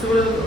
বুঝতে পেরেছো তো?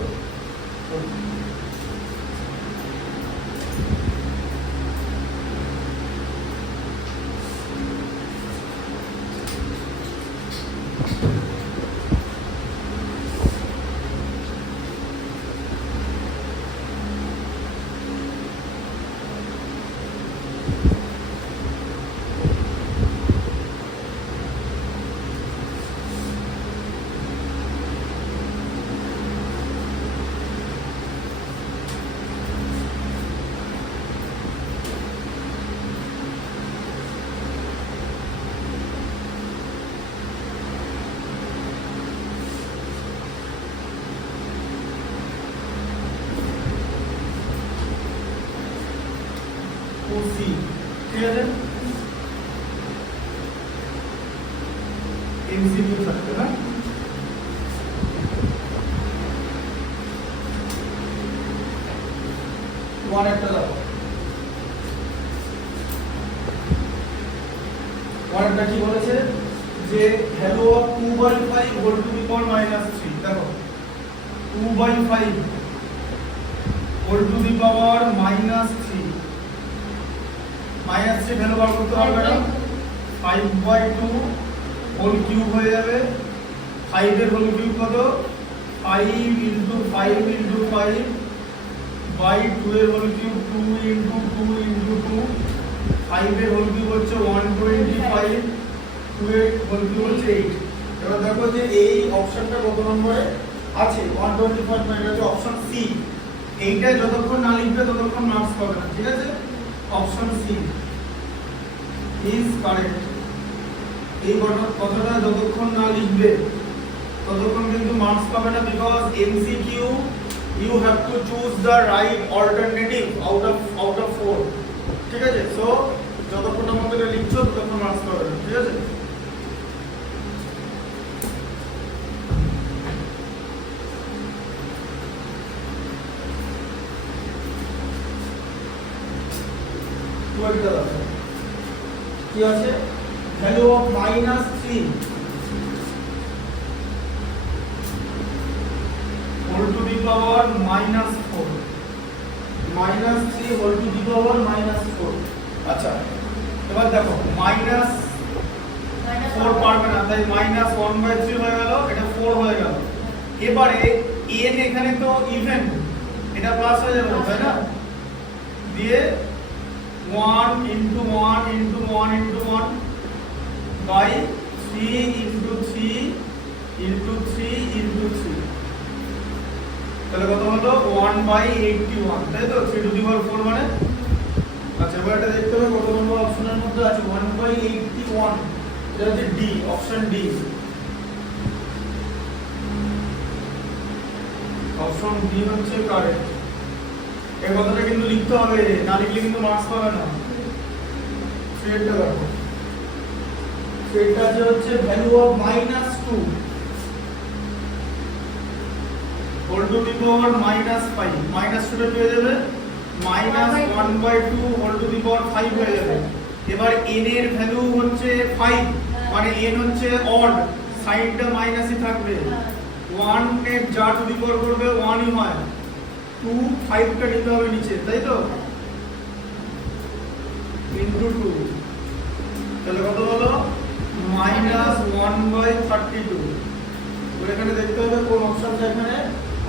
সি ঠিক আছে, এমসিকিউ থাকবে না। ওয়ান একটা দেখো, ওয়ান একটা কি বলেছে যে value of 2/5 whole to the power -3। দেখো 2/5 whole to the power -3, -3 value বার করতে পারবে না। 5/2 হোল কিউব হয়ে যাবে। 5 এর হোল কিউব কত? 5 * 5 * 5 বাই 2 এর হোল কিউব 2 * 2 * 2। 5 এর হোল কিউব হচ্ছে 125, 2 এর হোল কিউব হচ্ছে 8। এবার দেখো যে এই অপশনটা কত নম্বরে আছে? 125 মানে এটা হচ্ছে অপশন সি। এইটা যতক্ষণ না লিখবে ততক্ষণ মার্কস পাবে না, ঠিক আছে? Option C is correct. এই কথাটা যতক্ষণ না লিখবে ততক্ষণ কিন্তু মার্কস পাবে না, because MCQ you have to choose the right alternative out of 4, ঠিক আছে? সো যতক্ষণ আমাদের লিখছো ততক্ষণ মার্কস পাবে না, ঠিক আছে? কি আছে? Value of -3 whole to the power -4, -3 whole to the power -4। আচ্ছা, এবার দেখো -4 পারবে না, তাই -1/3 হয়ে গেল, এটা 4 হয়ে গেল। এবারে n এখানে তো ইভেন, এটা প্লাস হয়ে যাবে, তাই না? দিয়ে 1 * 1 * 1 * 1 by 3 * 3 * 3 * 3, তাহলে কত হলো? 1/81, তাই তো? 3 টু দি পাওয়ার 4 মানে। আচ্ছা, এবার এটা দেখতে হবে কত নম্বর অপশনের মধ্যে আছে। 1/81, এটা হচ্ছে D, option D. Option D হচ্ছে কারেক্ট। এই কথাটা কিন্তু লিখতে হবে, না লিখলে কিন্তু মার্কস পাবে না। সেটটা দেখো, সেটটা হচ্ছে value of -2 whole to the power -5, -2 টা পেয়ে যাবে, -1/2 হোল টু দি পাওয়ার 5 হয়ে যাবে। এবার n এর ভ্যালু হচ্ছে 5, মানে n হচ্ছে অড, সাইনটা মাইনাসই থাকবে। 1 এর যা টু দি পাওয়ার করবে 1 ই হয়। 2 5 টা নিতে হবে নিচে, তাই তো? ইনটু 2, তাহলে কত হলো? -1/32। তো এখানে দেখতে হবে কোন অপশনটা এখানে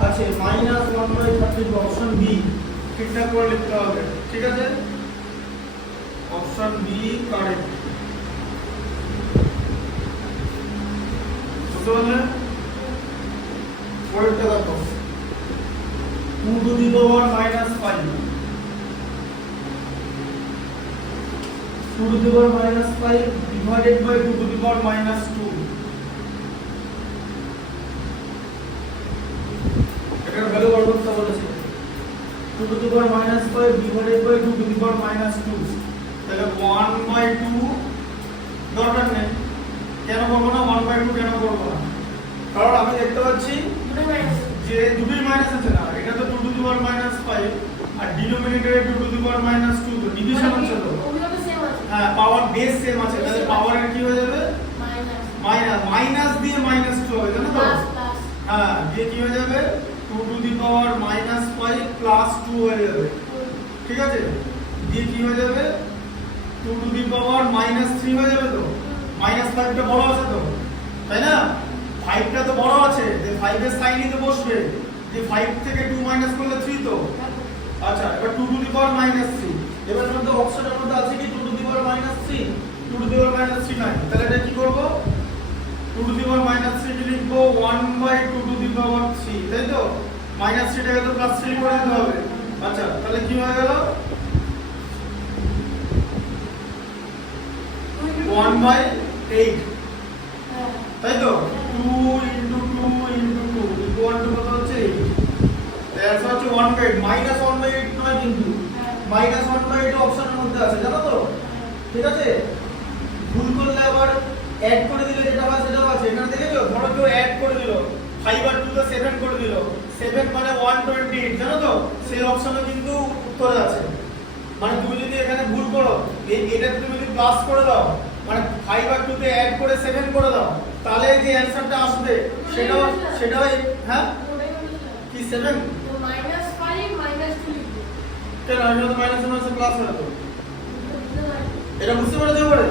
আছে। -1/32, অপশন বি ঠিকঠাক করে লিখতে হবে, ঠিক আছে? Option B correct. বুঝতে পারলে? পরেরটা দেখো, 2 to the power -5, 2 to the power -5 divided by 2 to the power -2। এটার ভ্যালু বার করতে বলেছে। 2 to the power -5 divided by 2 to the power -2, তাহলে 1/2 দরকার নেই। কেন করব না 1/2? কেন করব না? কারণ আমি দেখতে পাচ্ছি যে দুটোই মাইনাস আছে না, এটা তো 2 to the power -5 R ডিনোমিনেটরে 2 to the power -2, তো ডিভিশন হচ্ছে তো। হ্যাঁ, পাওয়ার বেস সেম আছে, তাহলে পাওয়ারের কি হয়ে যাবে? মাইনাস। মাইনাস দিয়ে -2 হবে, জানো তো? হ্যাঁ, দিয়ে কি হয়ে যাবে? পাওয়ার -5 প্লাস 2 হয়ে যাবে, ঠিক আছে? দিয়ে কি হয়ে যাবে 2 টু দি পাওয়ার -3 হয়ে যাবে। তো -5টা বড় আছে তো, তাই না? 5টা তো বড় আছে, যে 5 এর সাইনই তো বসবে, যে 5 থেকে 2 মাইনাস করলে 3 তো। আচ্ছা, এবার 2 টু দি পাওয়ার -3, এবার মধ্যে অপশনের মধ্যে আছে কি 2 to the power -3, 2 to the power -3 নাই, তাহলে এটা কি করব 2 টু দি পাওয়ার -3 লিখবো 1/2 টু দি পাওয়ার 3, তাই তো? -3 টাকে তো +3 করে দিতে হবে। আচ্ছা, তাহলে কি হয়ে গেল 1/8, তাই তো? 2 * 2 * 2 ইকুয়াল টু কত হচ্ছে 8, অ্যান্সার হচ্ছে 1/8 -1/8 নয় কিন্তু -1/8 অপশনের মধ্যে আছে, জানো তো? ঠিক আছে, ভুল করলে আবার অ্যাড করে দিলে যেটা হয় সেটাও আছে। এখানে দেখেছো, ধরো কেউ অ্যাড করে দিল 5 আর 2 তে 7 করে দিল, 7 মানে 128, জানো তো? সেই অপশনে কিন্তু উত্তর আছে। মানে তুমি যদি এখানে ভুল করো, এটাতে তুমি যদি প্লাস করে দাও, মানে 5 আর 2 তে অ্যাড করে 7 করে দাও, তাহলে যে অ্যানসারটা আসবে সেটাও হ্যাঁ কি 7 তো -5 -2 লিখবো। কেন আমি তো মাইনাস মাইনাস প্লাস হয়ে যাবে, এটা বুঝতে পেরেছো এবারে?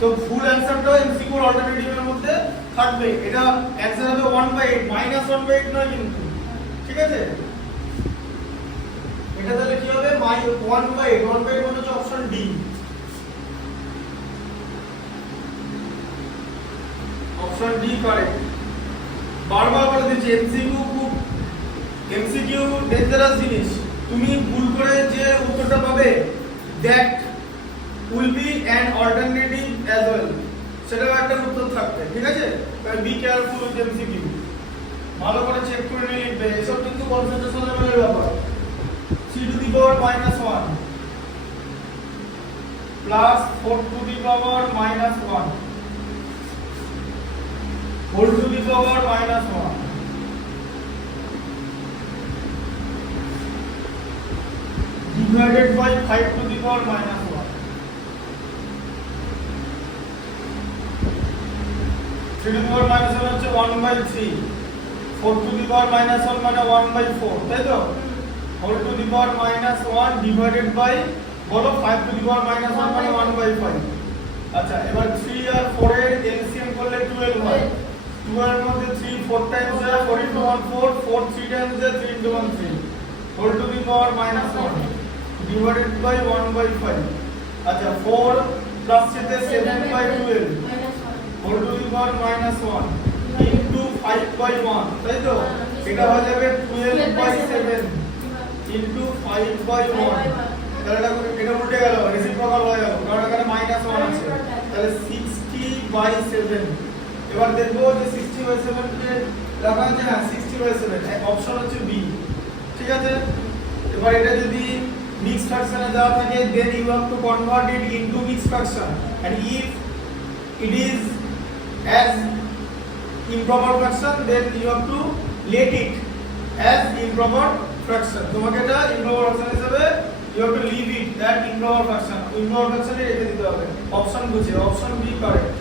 তো ফুল অ্যানসারটাও এমসিকিউ অল্টারনেটিভের মধ্যে থাকবে। এটা অ্যানসার হবে 1/8 -1/8 নয় কিন্তু, ঠিক আছে? এটা তাহলে কি হবে 1/8 1/8 মানে হচ্ছে option D, option D correct. বারবার বলে দিচ্ছি এমসিকিউ ডেঞ্জারাস জিনিস, তুমি ভুল করে যে উত্তরটা পাবে that will be an alternative as well, সেটাও একটা উত্তর থাকবে, ঠিক আছে? তাই বি কেয়ারফুল উইথ এমসিকিউ, ভালো করে চেক করে নিয়ে লিখবে। এসব কিন্তু কনসেন্ট্রেশন লেভেলের ব্যাপার। 3 to the power -1 plus 4 to the power -1 whole to the power -1 divided by 5 to the power -1, 3 to the power -1 হচ্ছে 1/3, 4 to the power -1 মানে 1/4, তাই তো? Whole to the power -1 divided by বলো 5 টু দি পাওয়ার -1 মানে 1/5। আচ্ছা, এবার 3 আর 4 এর LCM করলে 12 হয়। 12 এর মধ্যে 3 4 টাইমস যায়, 4 * 1 4, 4 3 টাইমস যায়, 3 * 1 3, whole to the power -1 divided by 1/5। আচ্ছা, 4 প্লাস সাথে 7/12 whole to the power -1 into 5/1, তাই তো? এটা হয়ে যাবে 12/7 ইনটু 5/1। তাহলে এটা উল্টে গেল, রেসিপ্রোকাল হয়ে গেল, কারণ এখানে -1 আছে। তাহলে 60/7। এবার দেখবো যে 60/7 কে লেখা আছে না, 60/7 অপশন হচ্ছে বি, ঠিক আছে? এবার এটা যদি mixed fraction এ দেওয়া থাকে, then you have to convert it into mixed fraction, and if it is as improper fraction then you have to let it as improper fraction। তোমাকে এটা improper fraction হিসেবে you have to leave it that improper fraction এ রেখে দিতে হবে। Option বুঝে, option B correct,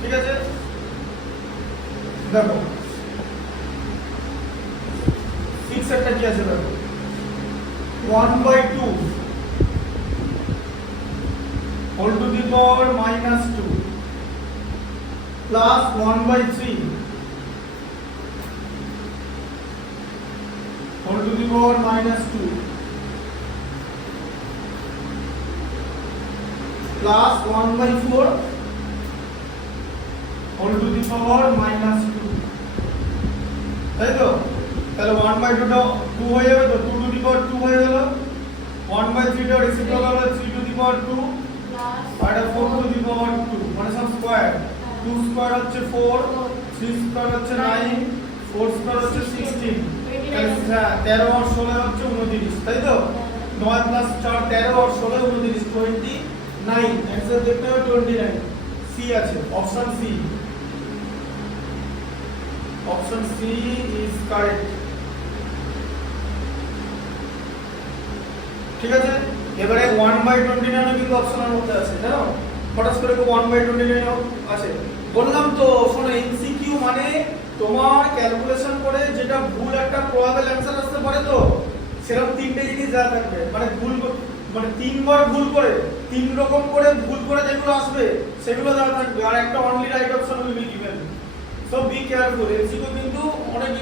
ঠিক আছে? দেখো 6 একটা কি আছে দেখো, 1/2 whole to the power -2 plus 1/3 whole to the power -2 plus 1/4 whole to the power -2, তাই তো? তাহলে 1/2 টা 2 হয়ে যাবে, তো 2 টু দি পাওয়ার 2 হয়ে গেল। 1/3 টা রেসিপ্রোকাল হলে 3 to the power 2 R 4 to the power 2, মানে সব স্কয়ার। 2 স্কয়ার হচ্ছে 4, 3 স্কয়ার হচ্ছে 9, 4 স্কয়ার হচ্ছে 16, তাহলে 13 আর 16 হচ্ছে 29, তাই তো? 9 প্লাস 4 13 আর 16 29, 29। অ্যানসার দেখতে হবে 29, সি আছে, option C, option C is correct, ঠিক আছে? এবারে 1/29 কিন্তু অপশনের মধ্যে আছে, জানো? হঠাৎ করে 1/29 আছে বললাম তো। শোনো, এমসিকিউ মানে তোমার ক্যালকুলেশন করে যেটা ভুল একটা প্রবাবল অ্যানসার আসতে পারে, তো সেরকম তিনটে জিনিস যা থাকবে, মানে ভুল মানে তিনবার ভুল করে তিন রকম করে ভুল করে যেগুলো আসবে সেগুলো যা থাকবে, আর একটা only right option will be given. So be careful. MCQ কিন্তু অনেক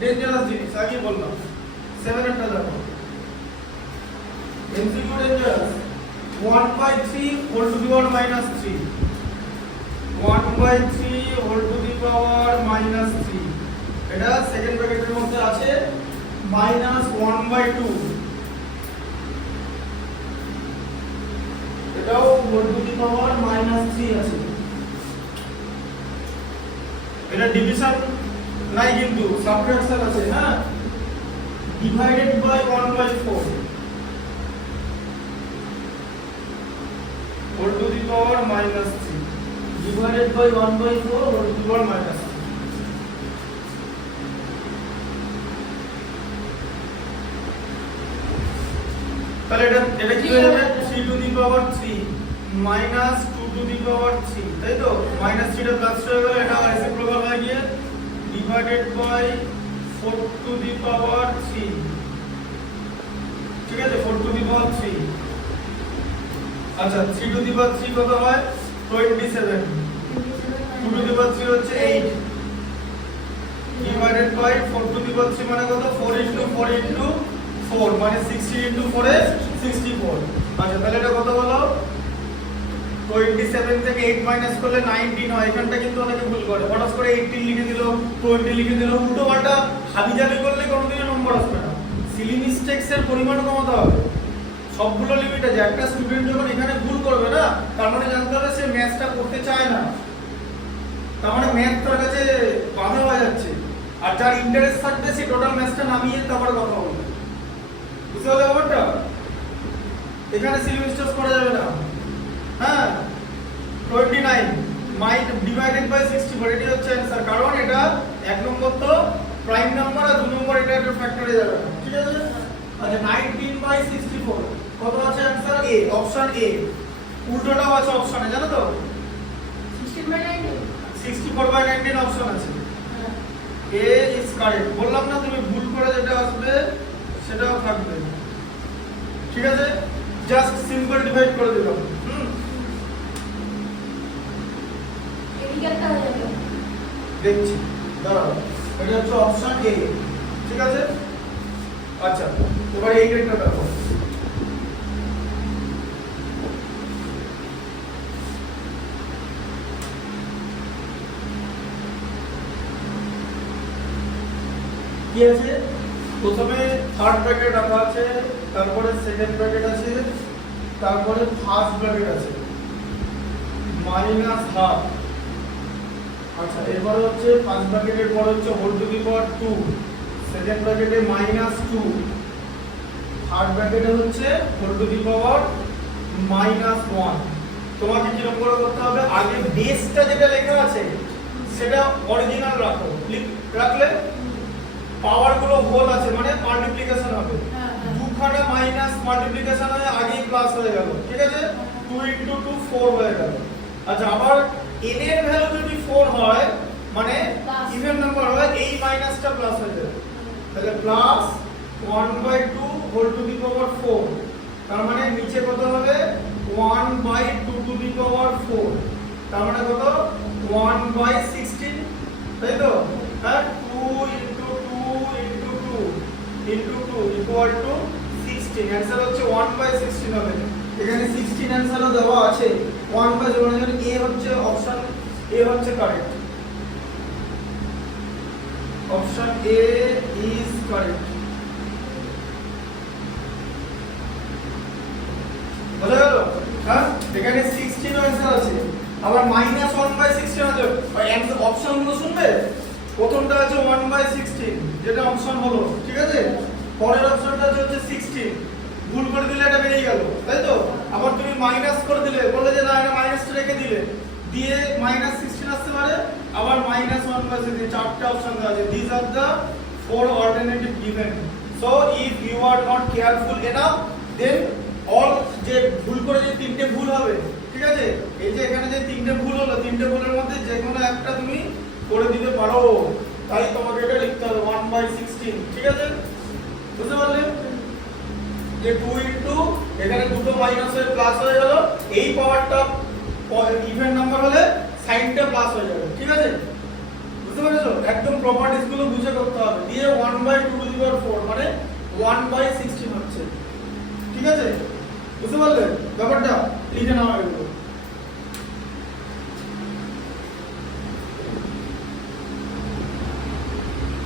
ডেঞ্জারাস জিনিস, আগে বললাম। 7 একটা দেখো, MCQ dangerous. 1/3 whole to the power -3, 1/3 whole to the power -3, এটা সেকেন্ড ব্র্যাকেটের মধ্যে আছে। -1/2, এটাও হোল টু দি পাওয়ার -3 আছে। এটা ডিভিশন নাই কিন্তু সাবট্রাকশন আছে। হ্যাঁ, divided by 1/4 whole to the power -3 divided by 1/4 whole to the power -3। তাহলে এটা কি হয়ে যাবে? 3 to the power 3 minus 2 to the power 3, তাই তো? -3 টা প্লাস হয়ে গেল, এটা রেসিপ্রোকাল হয়ে গিয়ে divided by 4 to the power 3, ঠিক আছে? 4 টু দি পাওয়ার 3। আচ্ছা, 3 টু দি পাওয়ার 3 কত হয়? 27। 2 টু দি পাওয়ার 3 হচ্ছে 8 divided by 4 to the power 3 মানে কত? 4 into 4 into 4 মানে 60 into 4 এ 64। আচ্ছা, তাহলে এটা কত হলো? 27 থেকে 8 মাইনাস করলে 19 হয়। এখানটা কিন্তু অনেকে ভুল করে, হঠাৎ করে 18 লিখে দিল, 20 লিখে দিল, উল্টো পাল্টা হাবিজাবি করলে কোনোদিনও নম্বর আসবে না। সিলি মিস্টেকস এর পরিমাণ কমাতে হবে। সবগুলো লিমিট আছে। একটা স্টুডেন্ট যখন এখানে ভুল করবে না, তার মানে জানতে হবে সে ম্যাথটা করতে চায় না, তার মানে ম্যাথ তার কাছে বাধা হয়ে যাচ্ছে। আর যার ইন্টারেস্ট থাকবে সে টোটাল ম্যাথটা নামিয়ে তারপরে কথা বলবে। বুঝতে পারলে ব্যাপারটা? এখানে সিলি মিস্টেকস করা যাবে না। হ্যাঁ, 29 মাইট ডিভাইডেড বাই 64, এটি হচ্ছে आंसर। কারণ এটা এক নম্বর তো প্রাইম নাম্বার, আর দুই নম্বর এটা একটা ফ্যাক্টরে যাবে না, ঠিক আছে? আচ্ছা, 19/64 কত আছে आंसर? A, option A. উল্টোটাও আছে অপশনে, জানো তো? 16/19 64/19 অপশন আছে। এ ইজ কারেক্ট। বললাম না, তুমি ভুল করে যেটা আসবে সেটাও থাকবে, ঠিক আছে? জাস্ট সিম্পল ডিভাইড করে দিলাম। এদিকেরটা হয়ে যাবে। দেখছি, দাঁড়াও। এটা হচ্ছে অপশন এ, ঠিক আছে? আচ্ছা, এবার এই রেটটা দেখো। কি আছে? প্রথমে থার্ড ব্র্যাকেট রাখা আছে, তারপরে সেকেন্ড ব্র্যাকেট আছে, তারপরে ফার্স্ট ব্র্যাকেট আছে -1/2। আচ্ছা, এরপরে হচ্ছে ফার্স্ট ব্র্যাকেটের পর হচ্ছে whole to the power 2, second ব্র্যাকেটে -2, থার্ড ব্র্যাকেটে হচ্ছে হোল টু দি পাওয়ার -1। তোমাকে কিরকম করে করতে হবে? আগে বেসটা যেটা লেখা আছে সেটা অরিজিনাল রাখো। রাখলে পাওয়ার গুলো হোল আছে মানে মাল্টিপ্লিকেশন হবে। দুখানা মাইনাস মাল্টিপ্লিকেশন হয়ে আগেই প্লাস হয়ে গেল, ঠিক আছে? 2 into 2 4 হয়ে গেল। আচ্ছা, আবার n এর ভ্যালু যদি 4 হয় মানে ইভেন নাম্বার হয়, এই মাইনাসটা প্লাস হয়ে যাবে। তাহলে plus 1/2 whole to the power 4, তার মানে নিচে কত হবে? 1/2 টু দি পাওয়ার 4, তার মানে কত? 1/16, তাই তো? হ্যাঁ, 2 into 2 into 2 into 2 equal to 16। Answer হচ্ছে 1/16 হবে। এখানে 16 आंसरও দেওয়া আছে। 1/16 এ হচ্ছে অপশন এ হচ্ছে correct. Option A is correct. বুঝা গেল? হ্যাঁ, এখানে 16 आंसर আছে, আবার -1/16 আছে। অ্যানসার অপশনগুলো শুনবে। প্রথমটা আছে 1/16 যেটা অপশন হলো, ঠিক আছে? পরের অপশনটা হচ্ছে 16, ভুল করে দিলে এটা বেরিয়ে গেল, তাই তো? আবার তুমি মাইনাস করে দিলে, বললে যে না এটা মাইনাসটা রেখে দিলে, দিয়ে -16 আসতে পারে, আবার -1/16, চারটা অপশন দেওয়া আছে। This are the four alternative given. So if you are not careful enough, then all যে ভুল করে যে তিনটে ভুল হবে, ঠিক আছে? এই যে এখানে যে তিনটে ভুল হলো, তিনটে ভুলের মধ্যে যে কোনো একটা তুমি করে দিতে পারো। তাই তোমাকে এটা লিখতে হবে 1/16, ঠিক আছে? বুঝতে পারলে যে 2 ইনটু এখানে দুটো মাইনাস হয়ে প্লাস হয়ে গেল, এই পাওয়ারটা ইভেন নাম্বার হলে সাইনটা প্লাস হয়ে যাবে, ঠিক আছে? বুঝতে পেরেছো? একদম প্রপার্টিজ গুলো বুঝে করতে হবে। দিয়ে 1/2^4 মানে 1/16 হচ্ছে, ঠিক আছে? বুঝতে পারলে ব্যাপারটা? লিখে নাও এগুলো।